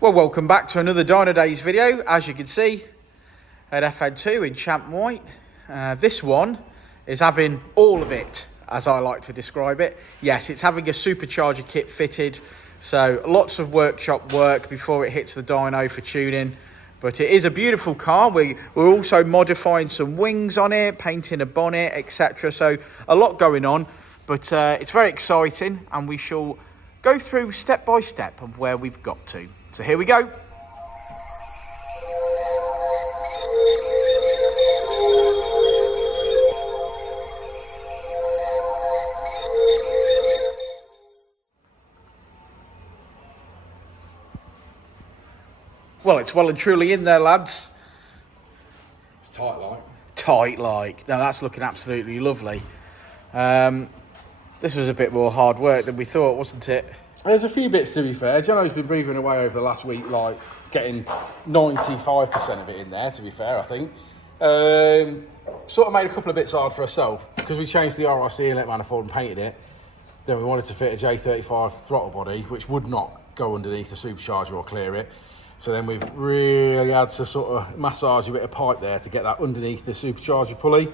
Well, welcome back to another Dynodaze video. As you can see, at FN2 in Champ White. This one is having all of it, as I like to describe it. Yes, it's having a supercharger kit fitted, so lots of workshop work before it hits the dyno for tuning. But it is a beautiful car. We're also modifying some wings on it, painting a bonnet, etc. So a lot going on, but it's very exciting, and we shall go through step by step of where we've got to. So here we go. Well, it's well and truly in there, lads. It's tight like. Tight like. Now that's looking absolutely lovely. This was a bit more hard work than we thought, wasn't it? There's a few bits, to be fair. Jono's been breathing away over the last week, like getting 95% of it in there, to be fair, I think. Sort of made a couple of bits hard for ourselves because we changed the RRC inlet manifold and painted it. Then we wanted to fit a J35 throttle body, which would not go underneath the supercharger or clear it. So then we've really had to sort of massage a bit of pipe there to get that underneath the supercharger pulley.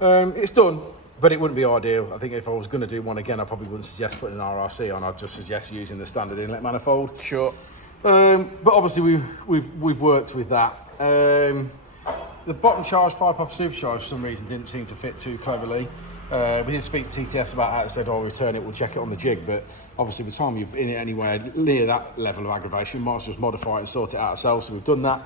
It's done, but it wouldn't be ideal. I think if I was going to do one again, I probably wouldn't suggest putting an RRC on. I'd just suggest using the standard inlet manifold. Sure. But obviously we've worked with that. The bottom charge pipe off supercharger for some reason didn't seem to fit too cleverly. We did speak to TTS about that and said, "Oh, return it, we'll check it on the jig." But obviously, by the time you're in it anywhere near that level of aggravation, we might as well just modify it and sort it out ourselves. So we've done that.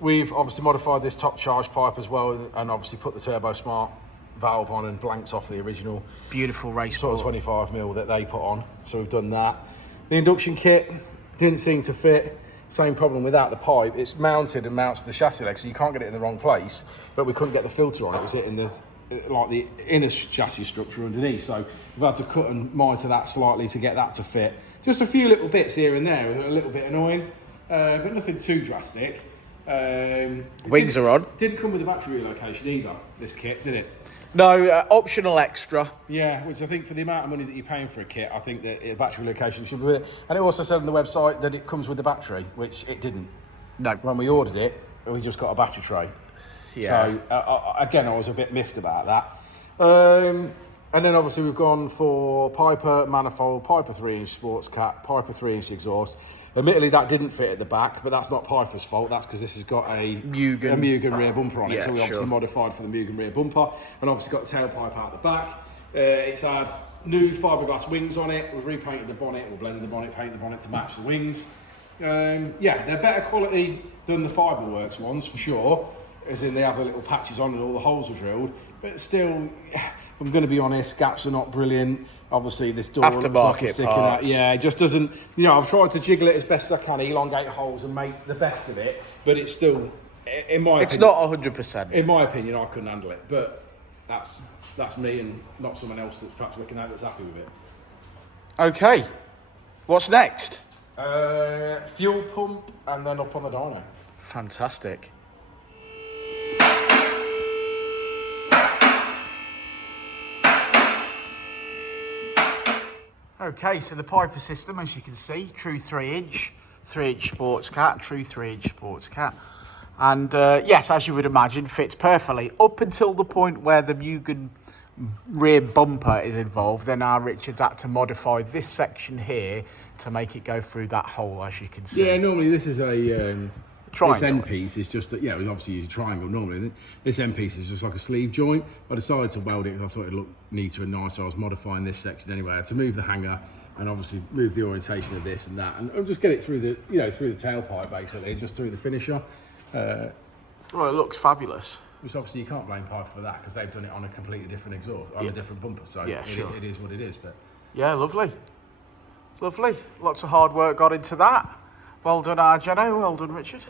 We've obviously modified this top charge pipe as well, and obviously put the Turbo Smart valve on and blanked off the original Beautiful race sort of 25mm that they put on. So we've done that. The induction kit didn't seem to fit. Same problem without the pipe. It's mounted and mounts to the chassis leg, so you can't get it in the wrong place. But we couldn't get the filter on. It was hitting the inner chassis structure underneath. So we've had to cut and miter that slightly to get that to fit. Just a few little bits here and there, a little bit annoying, but nothing too drastic. Wings are on. Didn't come with a battery relocation either, this kit, did it? No, optional extra. Yeah, which I think for the amount of money that you're paying for a kit, I think that a battery relocation should be with it. And it also said on the website that it comes with the battery, which it didn't. No. When we ordered it, we just got a battery tray. Yeah. So, again, I was a bit miffed about that. And then obviously we've gone for TypeR manifold, TypeR 3-inch sports cat, TypeR 3-inch exhaust. Admittedly, that didn't fit at the back, but that's not TypeR's fault. That's because this has got a Mugen rear bumper on it. Yeah, so we obviously modified for the Mugen rear bumper, and obviously got the tailpipe out the back. It's had new fiberglass wings on it. We've repainted the bonnet, or blended the bonnet, painted the bonnet to match the wings. Yeah, they're better quality than the Fiberworks ones for sure, as in they have the little patches on and all the holes are drilled. But still, if I'm going to be honest, gaps are not brilliant. Obviously, this door looks like it's sticking out. Yeah, it just doesn't. You know, I've tried to jiggle it as best as I can, elongate holes and make the best of it, but it's still, in my opinion, it's not 100%. In my opinion, I couldn't handle it, but that's me and not someone else that's perhaps looking at it that's happy with it. Okay, what's next? Fuel pump and then up on the dyno. Fantastic. Okay, so the TypeR system, as you can see, true 3-inch sports cat, true 3-inch sports cat. And yes, as you would imagine, fits perfectly up until the point where the Mugen rear bumper is involved. Then our Richard's had to modify this section here to make it go through that hole, as you can see. Yeah, normally this is a triangle. This end piece is just, we obviously use a triangle normally. This end piece is just like a sleeve joint. I decided to weld it because I thought it'd look neater and nicer. I was modifying this section anyway. I had to move the hanger and obviously move the orientation of this and that, and just get it through the, through the tailpipe basically, just through the finisher. Well, it looks fabulous. Which obviously you can't blame Piper for that because they've done it on a completely different exhaust, on a different bumper. So yeah, sure. It is what it is. But yeah, lovely. Lovely. Lots of hard work got into that. Well done, Jono. Well done, Richard.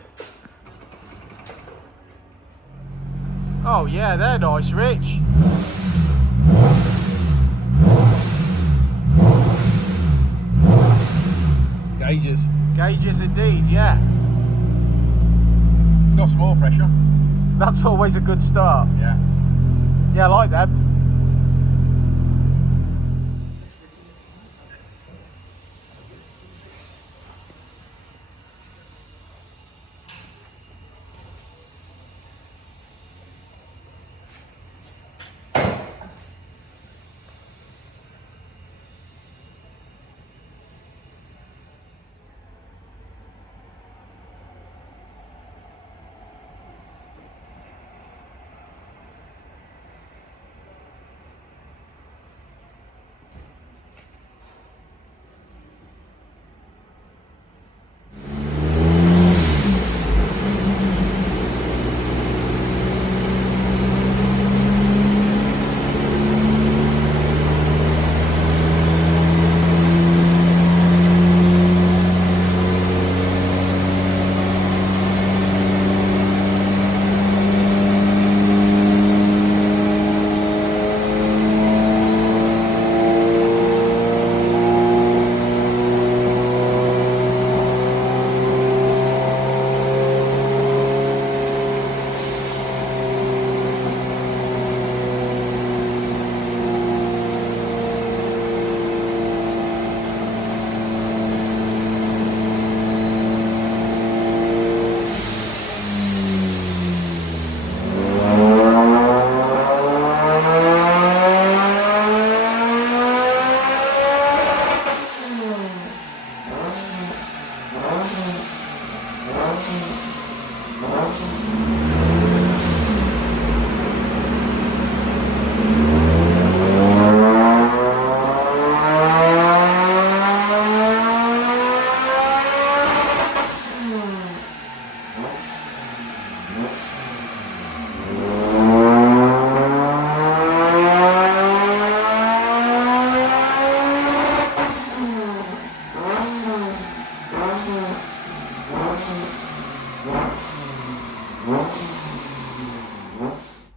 Oh yeah, they're nice, Rich. gauges. Gauges indeed, yeah. It's got small pressure. That's always a good start. Yeah. Yeah, I like them.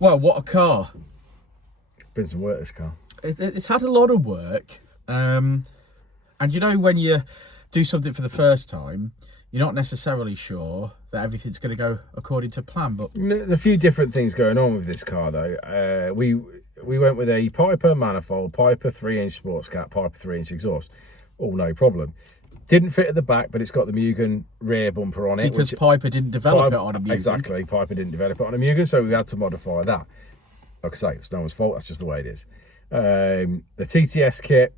Well, what a car. Been some work, this car. It's had a lot of work. And you know, when you do something for the first time, you're not necessarily sure that everything's going to go according to plan. But there's a few different things going on with this car, though. We went with a TypeR manifold, TypeR 3-inch sports cat, TypeR 3-inch exhaust. All no problem. Didn't fit at the back, but it's got the Mugen rear bumper on it. Because TypeR didn't develop it on a Mugen. Exactly, TypeR didn't develop it on a Mugen, so we had to modify that. Like I say, it's no one's fault, that's just the way it is. The TTS kit,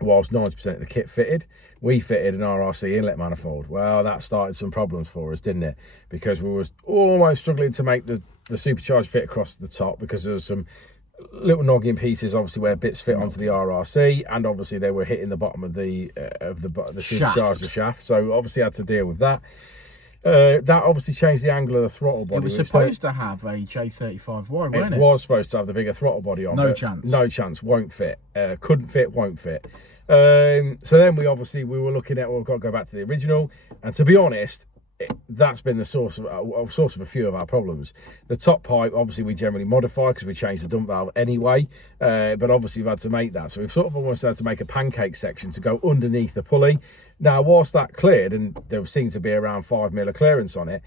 whilst 90% of the kit fitted, we fitted an RRC inlet manifold. Well, that started some problems for us, didn't it? Because we were almost struggling to make the supercharged fit across the top, because there was some little noggin pieces, obviously, where bits fit onto the RRC, and obviously they were hitting the bottom of the supercharger shaft. So obviously had to deal with that. That obviously changed the angle of the throttle body. It was supposed to have a J35Y, wasn't it? It was supposed to have the bigger throttle body on. No chance. No chance. Won't fit. Couldn't fit. Won't fit. So then we were looking at, well, we've got to go back to the original. And to be honest, that's been the source of a few of our problems. The top pipe, obviously, we generally modify because we changed the dump valve anyway. But obviously, we've had to make that. So we've sort of almost had to make a pancake section to go underneath the pulley. Now, whilst that cleared, and there seems to be around 5 mil of clearance on it,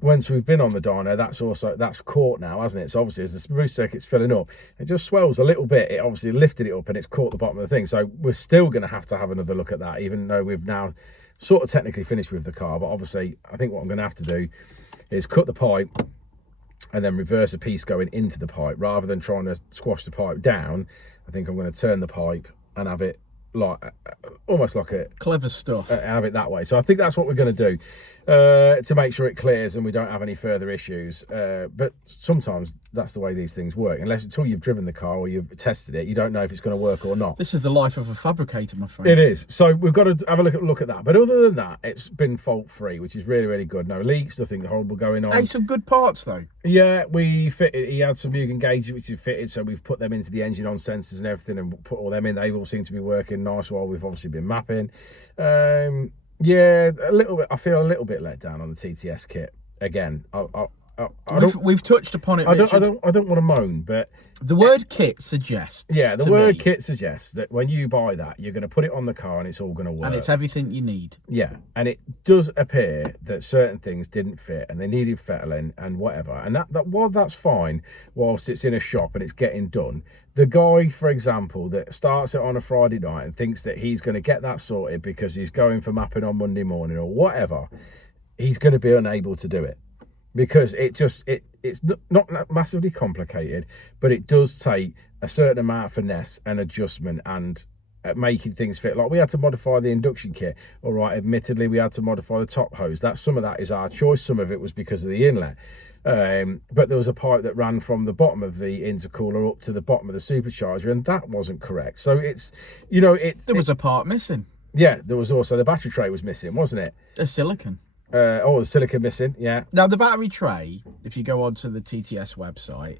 once we've been on the dyno, that's caught now, hasn't it? So obviously, as the boost circuit's filling up, it just swells a little bit. It obviously lifted it up and it's caught the bottom of the thing. So we're still going to have another look at that, even though we've now sort of technically finished with the car. But obviously, I think what I'm going to have to do is cut the pipe and then reverse a piece going into the pipe. Rather than trying to squash the pipe down, I think I'm going to turn the pipe and have it like almost like a clever stuff, have it that way. So I think that's what we're going to do to make sure it clears and we don't have any further issues. But sometimes that's the way these things work. Until you've driven the car or you've tested it, you don't know if it's going to work or not. This is the life of a fabricator, my friend. It is. So we've got to have a look at that. But other than that, it's been fault free, which is really, really good. No leaks, nothing horrible going on. Hey, some good parts though. Yeah, we fitted. He had some Mugen gauges which he fitted, so we've put them into the engine on sensors and everything, and put all them in. They all seem to be working nice while we've obviously been mapping. Yeah, a little bit. I feel a little bit let down on the TTS kit again. We've touched upon it. I don't want to moan, but the word kit suggests. Yeah, the word kit suggests that when you buy that, you're going to put it on the car and it's all going to work. And it's everything you need. Yeah, and it does appear that certain things didn't fit and they needed fettling and whatever. And while that's fine, whilst it's in a shop and it's getting done, the guy, for example, that starts it on a Friday night and thinks that he's going to get that sorted because he's going for mapping on Monday morning or whatever, he's going to be unable to do it. Because it's not massively complicated, but it does take a certain amount of finesse and adjustment and making things fit. Like we had to modify the induction kit. All right, admittedly, we had to modify the top hose. Some of that is our choice. Some of it was because of the inlet. But there was a pipe that ran from the bottom of the intercooler up to the bottom of the supercharger, and that wasn't correct. So it's, there was a part missing. Yeah, there was also the battery tray was missing, wasn't it? A silicon. The silicon missing, yeah. Now, the battery tray, if you go onto the TTS website,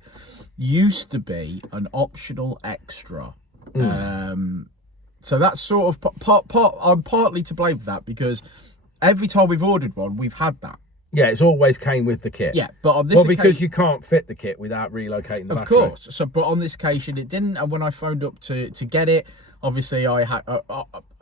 used to be an optional extra. So that's sort of I'm partly to blame for that, because every time we've ordered one, we've had that. Yeah, it's always came with the kit. Yeah, but on this occasion, because you can't fit the kit without relocating the battery. Of course. So, but on this occasion, it didn't. And when I phoned up to get it, obviously I had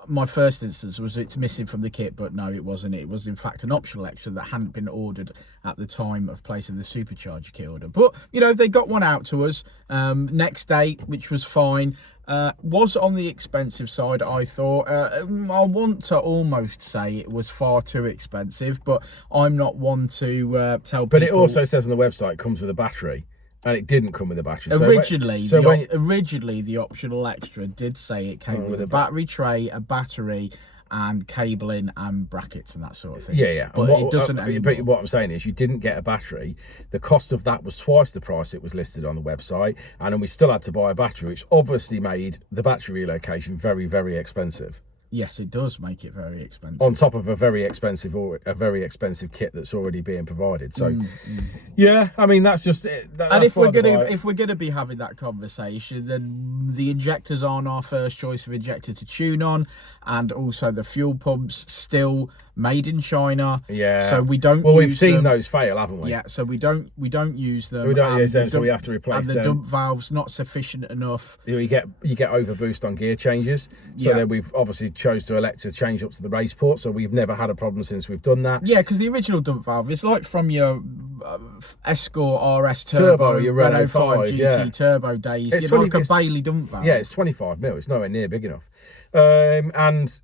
my first instance was it's missing from the kit, but no, it wasn't. It was in fact an optional extra that hadn't been ordered at the time of placing the supercharger kit order. But they got one out to us next day, which was fine. Was on the expensive side, I thought. I want to almost say it was far too expensive, but I'm not one to tell people. But it also says on the website it comes with a battery. And it didn't come with a battery. Originally, the optional extra did say it came with a battery tray, a battery, and cabling and brackets and that sort of thing. Yeah. But it doesn't but what I'm saying is you didn't get a battery. The cost of that was twice the price it was listed on the website, and then we still had to buy a battery, which obviously made the battery relocation very, very expensive. Yes, it does make it very expensive. On top of a very expensive kit that's already being provided. So, yeah, I mean that's just it. And if we're gonna be having that conversation, then the injectors aren't our first choice of injector to tune on, and also the fuel pumps still made in China. Yeah. So we don't. Well, we've seen those fail, haven't we? Yeah. So we don't use them. We don't use them, so we have to replace them. And the dump valve's not sufficient enough. You get overboost on gear changes. So then we've obviously chose to elect to change up to the race port. So we've never had a problem since we've done that. Yeah, because the original dump valve is like from your Escort RS Turbo, your Renault 5 GT Turbo days. It's like a Bailey dump valve. Yeah, it's 25 mil. It's nowhere near big enough. And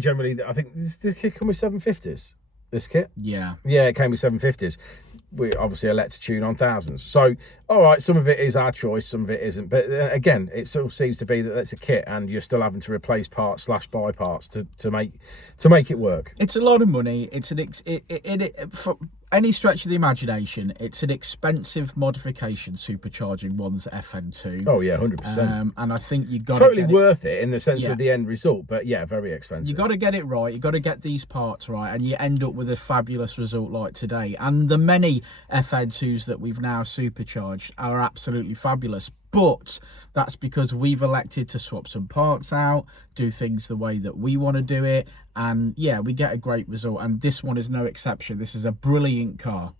generally, I think this kit come with 750s. This kit? Yeah, it came with 750s. We obviously elect to tune on thousands. So, all right, some of it is our choice, some of it isn't. But again, it still seems to be that it's a kit, and you're still having to replace parts / buy parts to make it work. It's a lot of money. It's for any stretch of the imagination, it's an expensive modification supercharging one's FN2. Oh yeah, 100%. And I think you got totally worth it in the sense of the end result, but yeah, very expensive. You got to get it right. You got to get these parts right, and you end up with a fabulous result like today. And the many FN2s that we've now supercharged are absolutely fabulous. But that's because we've elected to swap some parts out, do things the way that we want to do it, and yeah, we get a great result. And this one is no exception. This is a brilliant car.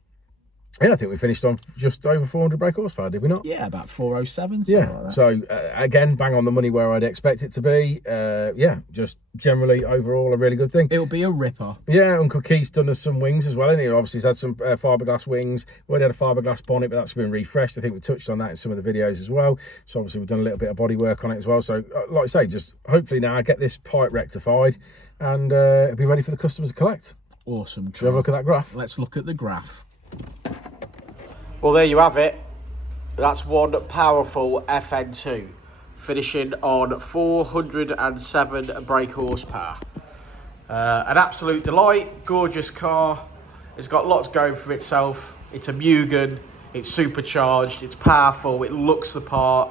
Yeah, I think we finished on just over 400 brake horsepower, did we not? Yeah, about 407. Yeah, like that. So again, bang on the money where I'd expect it to be. Yeah, just generally overall a really good thing. It'll be a ripper. Yeah, Uncle Keith's done us some wings as well, and he obviously he's had some fiberglass wings. We had a fiberglass bonnet, but that's been refreshed. I think we touched on that in some of the videos as well. So obviously we've done a little bit of body work on it as well. So like I say, just hopefully now get this pipe rectified and be ready for the customers to collect. Awesome. Shall we have a look at that graph? Let's look at the graph. Well, there you have it. That's one powerful FN2, finishing on 407 brake horsepower. An absolute delight, gorgeous car. It's got lots going for itself. It's a Mugen, it's supercharged, it's powerful, it looks the part.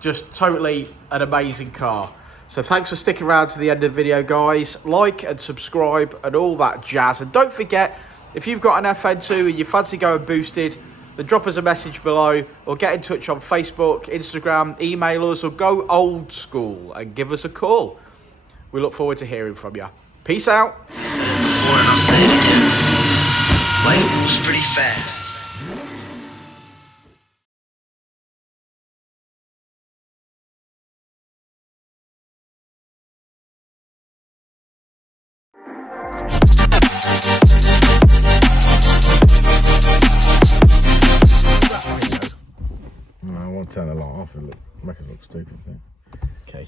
Just totally an amazing car. So thanks for sticking around to the end of the video, guys. Like and subscribe and all that jazz. And don't forget, if you've got an FN2 and you fancy going boosted, then drop us a message below or get in touch on Facebook, Instagram, email us, or go old school and give us a call. We look forward to hearing from you. Peace out. I said it before and I'll say it again. Life moves pretty fast. I want to turn the light off and make it look stupid. Okay.